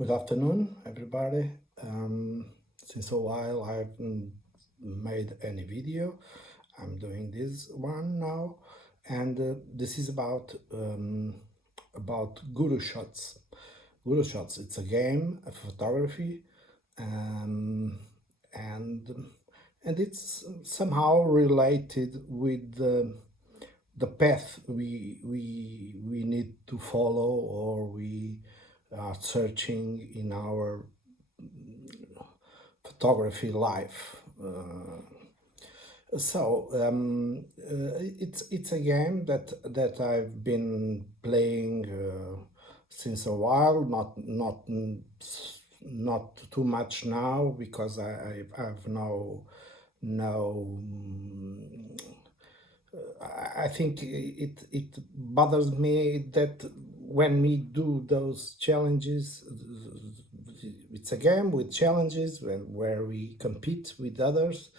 Good afternoon, everybody. Since a while, I haven't made any video. I'm doing this one now, and this is about Gurushots. Gurushots. It's a game of photography, um, and and it's somehow related with the path we need to follow, or we are searching in our photography life. It's a game that I've been playing since a while. Not too much now, because I have no I think it bothers me that when we do those challenges, it's a game with challenges where we compete with others,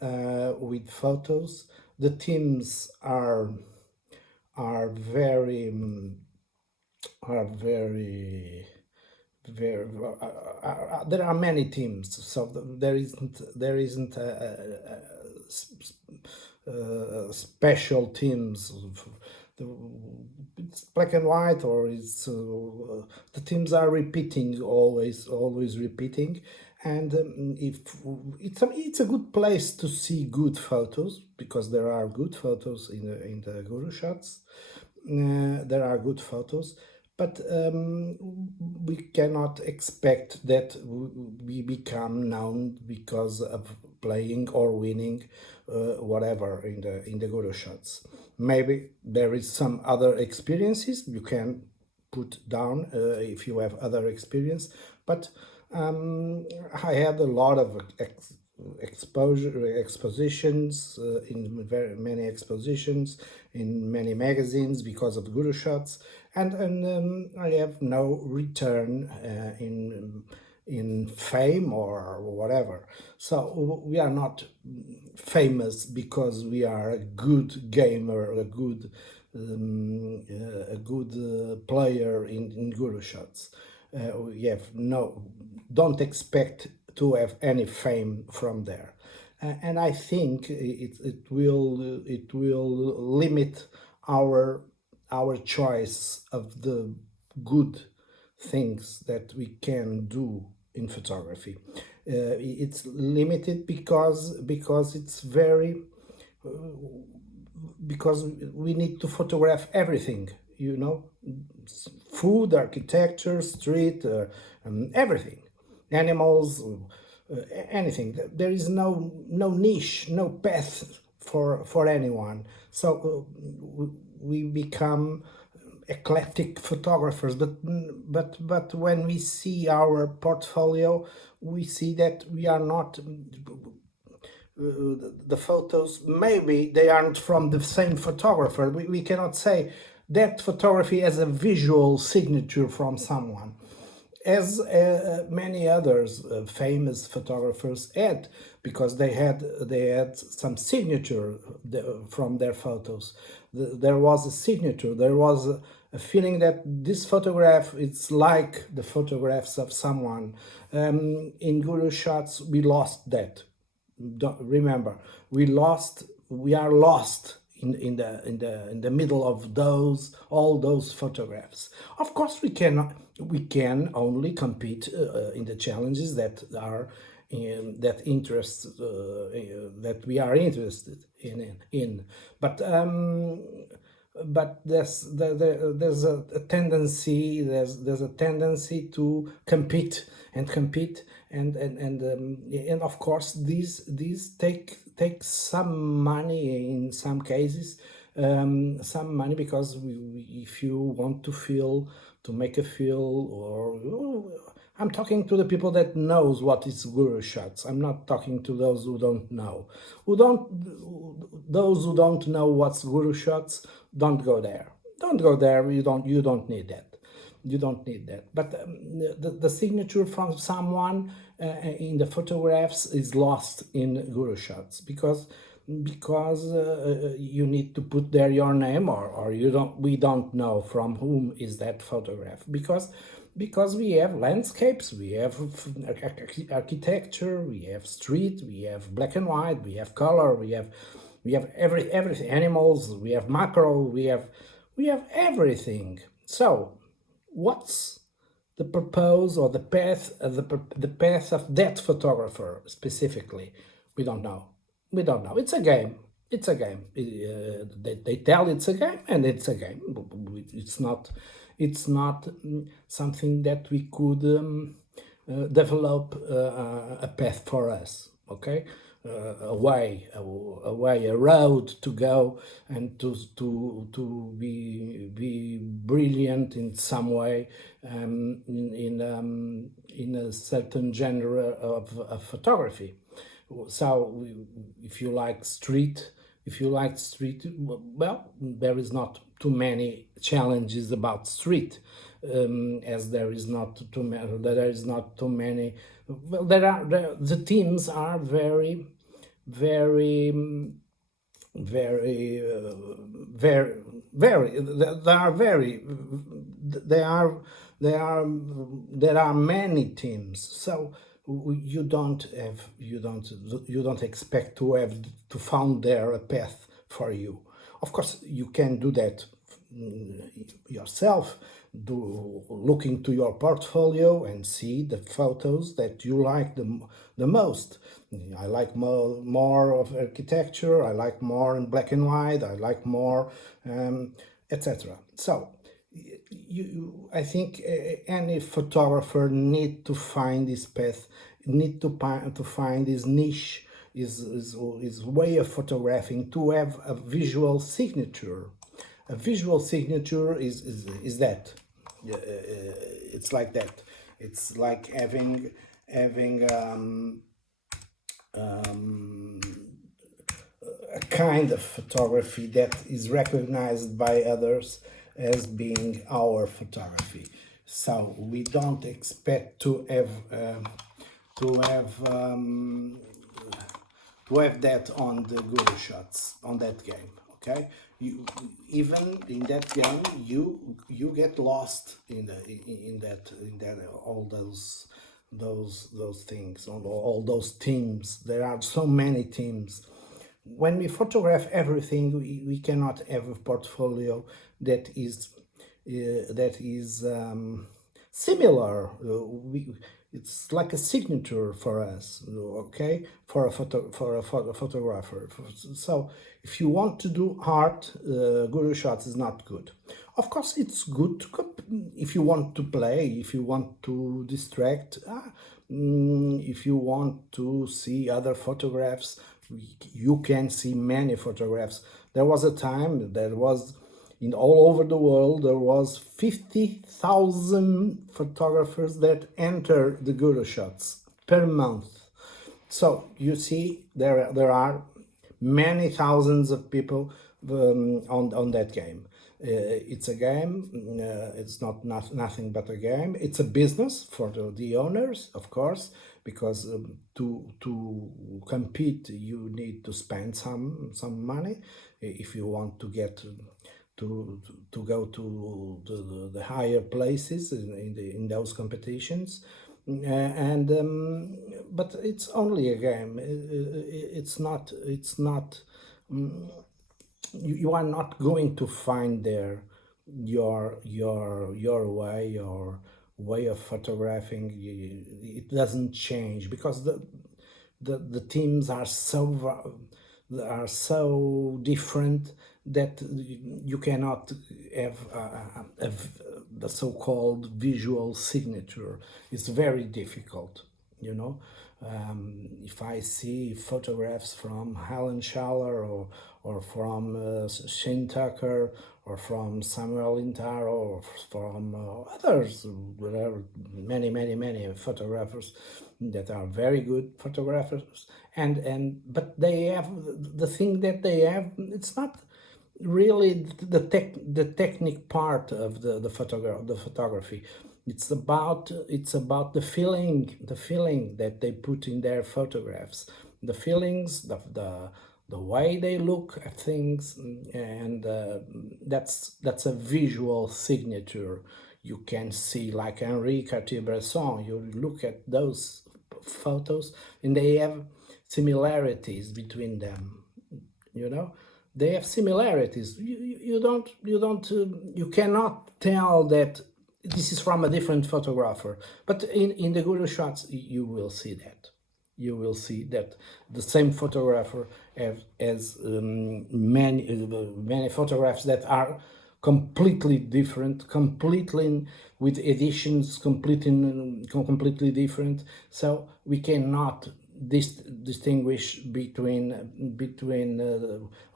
with photos. The teams are very are very very there are many teams, so there isn't special teams. It's black and white, or it's the teams are repeating, always repeating. And if it's a good place to see good photos, because there are good photos in the Gurushots. There are good photos, but we cannot expect that we become known because of playing or winning whatever in the Gurushots. Maybe there is some other experiences you can put down if you have other experience, but I had a lot of expositions in very many expositions in many magazines because of Gurushots, and I have no return in fame or whatever. So we are not famous because we are a good gamer, a good player in Gurushots. We have don't expect to have any fame from there. And I think it will limit our choice of the good things that we can do in photography. It's limited because it's very because we need to photograph everything, food, architecture, street, everything, animals, anything. There is no niche, no path for anyone. So we become eclectic photographers, but when we see our portfolio, we see that we are not the photos, maybe they aren't from the same photographer. We cannot say that photography has a visual signature from someone, as many others famous photographers had, because they had some signature from their photos. There was a signature, there was a feeling that this photograph, it's like the photographs of someone. In Gurushots we lost that. Don't remember, we are lost in the middle of all those photographs. Of course we can only compete in the challenges that are that we are interested in. But there's a tendency to compete and of course these take some money in some cases, some money, because if you want to make a feel, or I'm talking to the people that knows what is Gurushots. I'm not talking to those who don't know. Those who don't know what's Gurushots, don't go there. Don't go there. You don't need that. You don't need that. But the signature from someone in the photographs is lost in Gurushots, because you need to put there your name, or we don't know from whom is that photograph, because because we have landscapes, we have architecture, we have street, we have black and white, we have color, we have everything, animals, we have macro, we have everything. So what's the purpose or the path the path of that photographer specifically? We don't know. It's a game. It's a game. They tell it's a game, and it's a game. It's not. It's not something that we could develop a path for us. Okay, a road to go and to be brilliant in some way in a certain genre of photography. So if you like street, well, there is not too many challenges about street, as there is not too many. Well, the teams are very very very very very they are very they are there are many teams, so you don't expect to have to found there a path for you. Of course you can do that yourself, look into your portfolio and see the photos that you like the most. I like more of architecture, I like more in black and white, I like more etc. So I think any photographer need to find this path, need to find this niche, is way of photographing, to have a visual signature. A visual signature is that. It's like that. It's like having a kind of photography that is recognized by others as being our photography. So we don't expect to have that on the Gurushots, on that game. Okay, even in that game you get lost in that all those things, all those teams. There are so many teams. When we photograph everything, we cannot have a portfolio that is similar. It's like a signature for us, okay, for a photographer. So if you want to do art, Gurushots is not good. Of course it's good if you want to play, if you want to distract, if you want to see other photographs. You can see many photographs. There was a time, there was in all over the world, there was 50,000 photographers that enter the Gurushots per month. So you see, there are many thousands of people on that game. It's a game. It's not nothing but a game. It's a business for the owners, of course, because to compete you need to spend some money if you want to get to go to the higher places in those competitions. But it's only a game. It's not you are not going to find there your way of photographing. It doesn't change because the teams are so different that you cannot have the so-called visual signature. It's very difficult, you know. If I see photographs from Helen Schaller or from Shane Tucker or from Samuel Intaro or from others, whatever, many photographers that are very good photographers, but they have the thing that they have. It's not really the technique part of the photography. It's about the feeling that they put in their photographs, the feelings, the way they look at things, and that's a visual signature. you can see, like Henri Cartier-Bresson, you look at those photos and they have similarities between them, you know. They have similarities. You cannot tell that this is from a different photographer, but in the Guru shots you will see that. You will see that the same photographer has many photographs that are completely different, completely with editions completely different. So we cannot distinguish between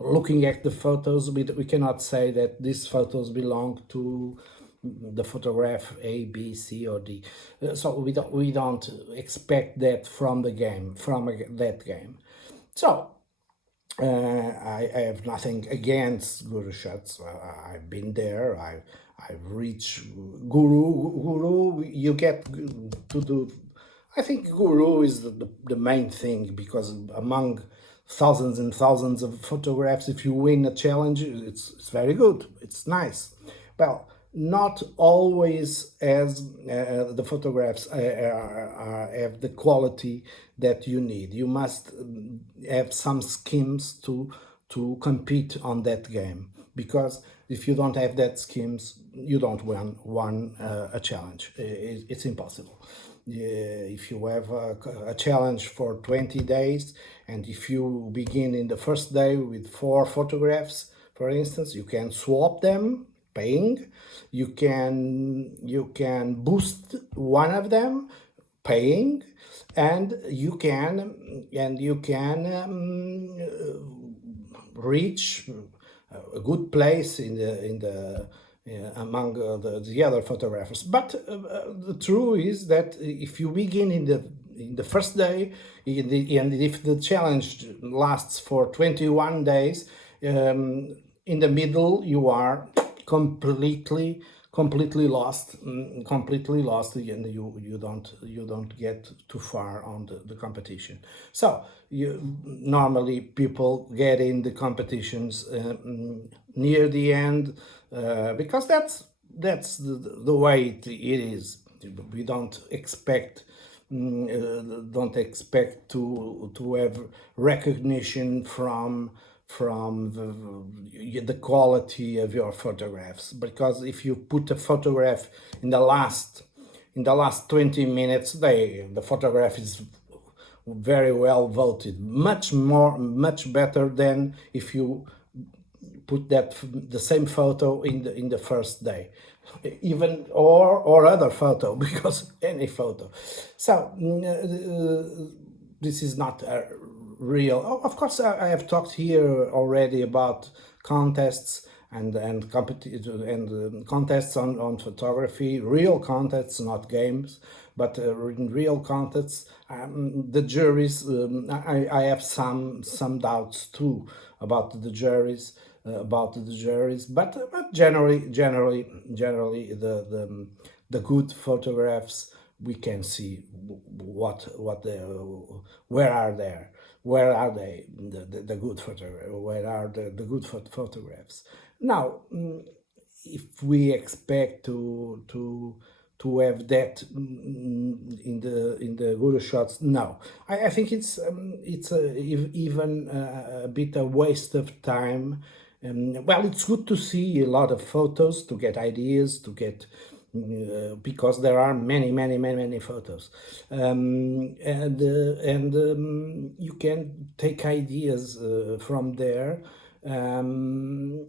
looking at the photos. We cannot say that these photos belong to the photograph A, B, C, or D. So we don't expect that from the game, from that game. So I have nothing against Gurushots. I've been there. I've reached Guru. You get to do. I think Guru is the main thing, because among thousands and thousands of photographs, if you win a challenge, it's very good. It's nice. Well, not always as the photographs have the quality that you need. You must have some schemes to compete on that game, because if you don't have that schemes, you don't win a challenge. It's impossible. If you have a challenge for 20 days, and if you begin in the first day with 4 photographs, for instance, you can swap them paying. You can boost one of them paying, and you can reach a good place in the among the other photographers. But the truth is that if you begin in the first day, and if the challenge lasts for 21 days, in the middle you are completely lost, and you don't get too far on the competition. So normally people get in the competitions near the end, because that's the way it is. We don't expect to have recognition from the quality of your photographs, because if you put a photograph in the last 20 minutes, the photograph is very well voted, much better than if you put the same photo in the first day, even or other photo, because any photo. So this is not a real. Of course, I have talked here already about contests and contests on photography, real contests, not games, but in real contests, the juries. I have some doubts too about the juries. But generally the good photographs, we can see where are they, the good photograph, where are the good photographs. Now, if we expect to have that in the Guru shots, no. I think it's even a bit a waste of time. Well, it's good to see a lot of photos, to get ideas, to get because there are many photos, and you can take ideas from there, and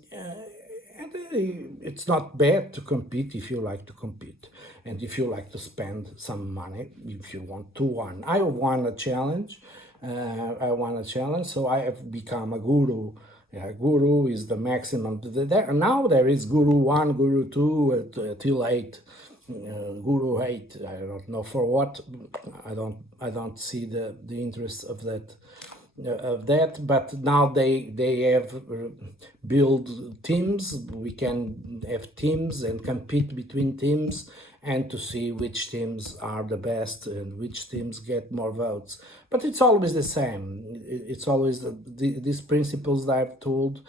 it's not bad to compete if you like to compete, and if you like to spend some money, if you want to win. I won a challenge. So I have become a guru. Yeah, Guru is the maximum. Now there is Guru 1, Guru 2, till 8. Guru 8, I don't know for what. I don't see the interest of that. But now they have built teams. We can have teams and compete between teams, and to see which teams are the best and which teams get more votes. But it's always the same. It's always these principles that I've told,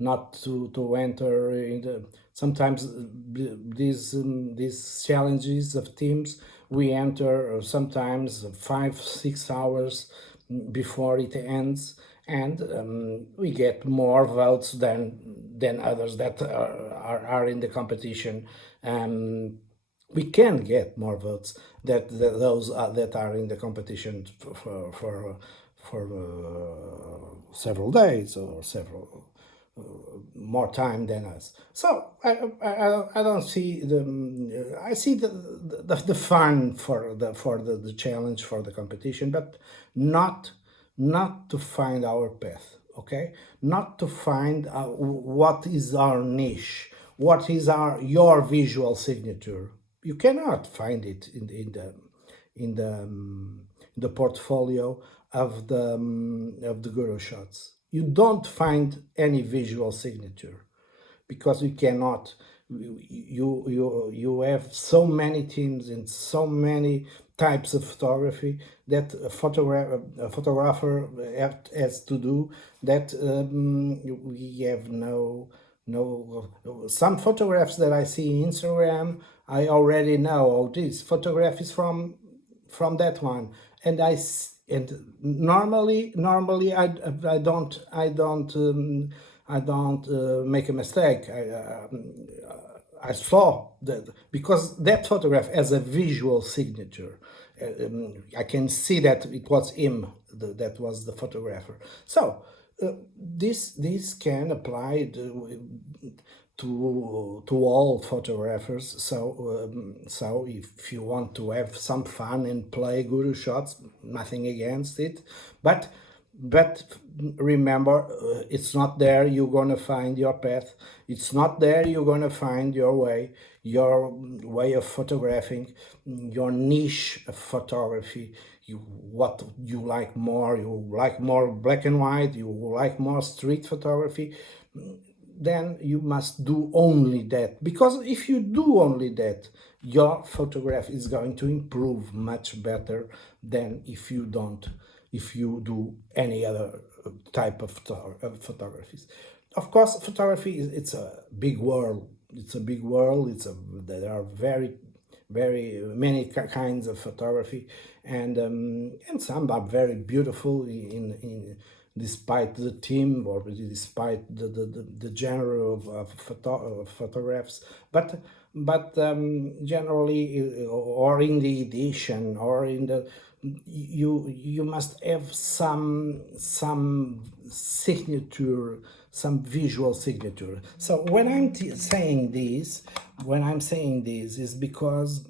not to enter Sometimes these challenges of teams, we enter sometimes 5 6 hours before it ends, and we get more votes than others that are in the competition. We can get more votes that those that are in the competition for several days or several more time than us. So I don't see I see the fun for the challenge, for the competition, but not not to find our path. Okay, not to find what is our niche, what is your visual signature. You cannot find it in the portfolio of the Gurushots. You don't find any visual signature because you cannot. You have so many teams and so many types of photography that a photographer has to do that we have no. Some photographs that I see in Instagram, I already know, oh, this photograph is from that one, and and normally I don't make a mistake. I saw that because that photograph has a visual signature. I can see that it was him that was the photographer. So this can apply to all photographers. So if you want to have some fun and play guru shots, nothing against it, but remember, it's not there you're gonna find your path. It's not there you're gonna find your way of photographing, your niche of photography. What you like more? You like more black and white? You like more street photography? Then you must do only that, because if you do only that, your photograph is going to improve much better than if you do any other type of photographies. Of course, photography it's a big world. It's a big world. There are very many kinds of photography, and some are very beautiful in despite the theme or despite the genre of photographs, but generally, or in the edition, or in the you must have some signature, some visual signature. So when I'm saying this is because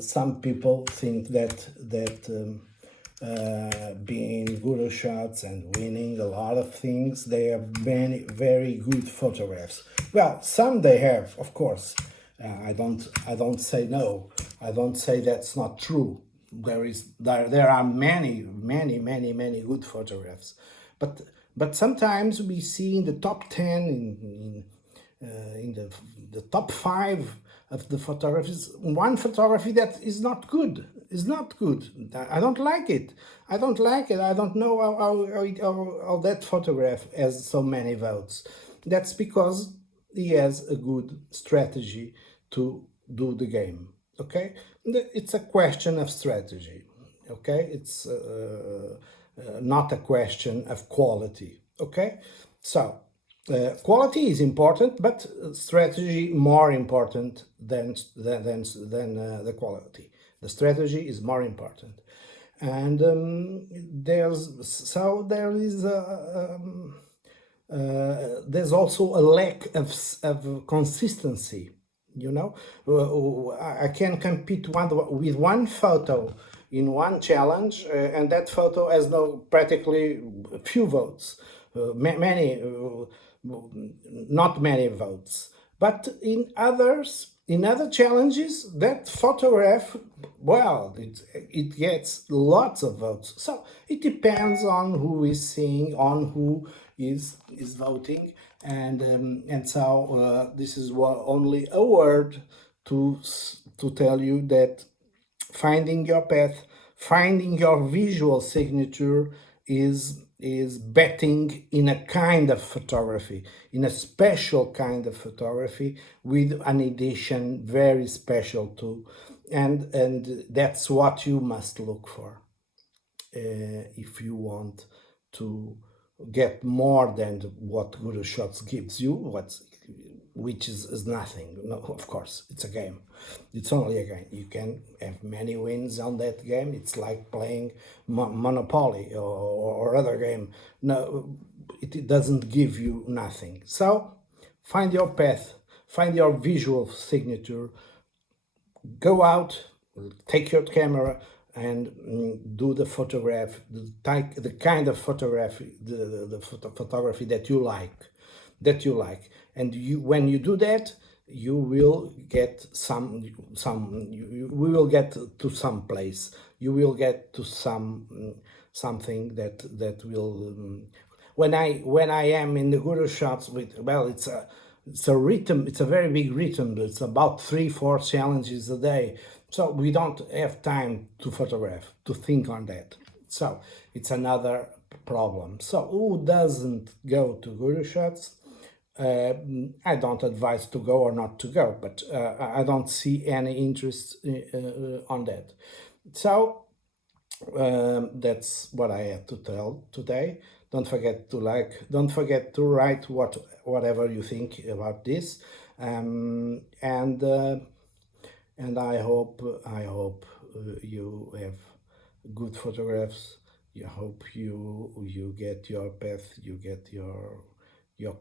some people think that being guru shots and winning a lot of things, they have many very good photographs. Well, some they have, of course. I don't say no. I don't say that's not true. There are many good photographs, but sometimes we see in the top 10, in the top 5 of the photographies, one photography that is not good. I don't like it. I don't like it. I don't know how that photograph has so many votes. That's because he has a good strategy to do the game. Okay, it's a question of strategy. Okay, it's not a question of quality. Okay, so quality is important, but strategy more important than the quality. The strategy is more important, and there's also a lack of consistency. I can compete with one photo in one challenge, and that photo has practically few votes, not many votes. But in other challenges, that photograph, well, it gets lots of votes. So it depends on who is seeing, on who is voting, and so this is only a word to tell you that finding your path, finding your visual signature is is betting in a kind of photography, in a special kind of photography with an edition very special too, and that's what you must look for if you want to get more than what Gurushots gives you, which is nothing. No, of course, it's a game. It's only a game. You can have many wins on that game. It's like playing Monopoly or other game. No, it doesn't give you nothing. So find your path, find your visual signature, go out, take your camera, and do the photograph, the kind of photography, the photography that you like, and when you do that, you will get we will get to some place. You will get to something that will. When I am in the Gurushots with, well, it's a rhythm. It's a very big rhythm. It's about 3-4 challenges a day. So we don't have time to photograph, to think on that. So it's another problem. So who doesn't go to Gurushots? I don't advise to go or not to go, but I don't see any interest on that. So that's what I had to tell today. Don't forget to like. Don't forget to write whatever you think about this, and I hope you have good photographs. I hope you get your path. You get your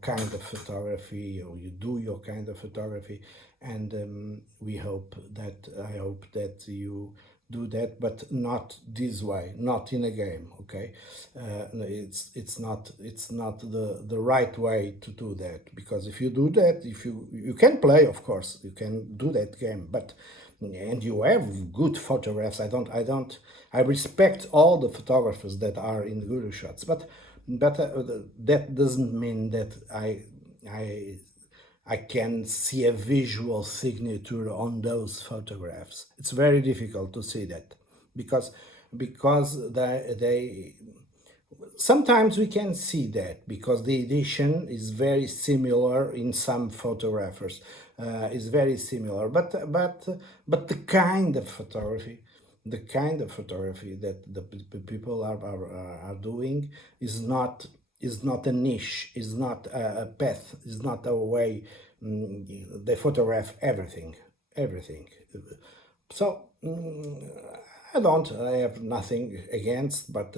kind of photography, or you do your kind of photography, and I hope that you do that, but not this way, not in a game. Okay, it's not the right way to do that, because if you do that, if you can play, of course you can do that game, but and you have good photographs. I respect all the photographers that are in Gurushots, but that doesn't mean that I I can see a visual signature on those photographs. It's very difficult to see that because they sometimes we can see that because the edition is very similar in some photographers, is very similar, but the kind of photography that the people are doing is not a niche, is not a path, is not a way. They photograph everything. So I have nothing against, but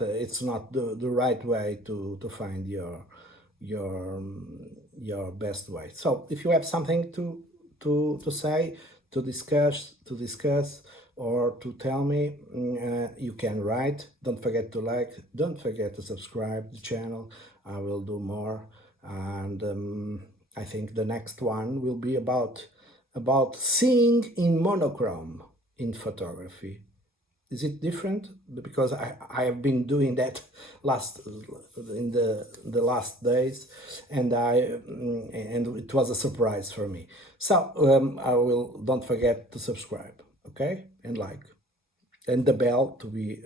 it's not the right way to find your your best way. So if you have something to say, to discuss, or to tell me, you can write. Don't forget to like. Don't forget to subscribe the channel. I will do more, and I think the next one will be about seeing in monochrome in photography. Is it different? Because I have been doing that in the last days, and it was a surprise for me. So I will. Don't forget to subscribe, okay, and like, and the bell to be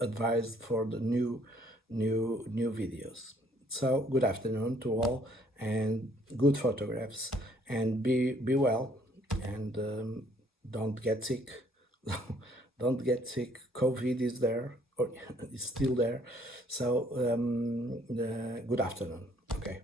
advised for the new videos. So good afternoon to all, and good photographs, and be well, and don't get sick. Don't get sick. COVID is there, or is still there. So good afternoon. Okay.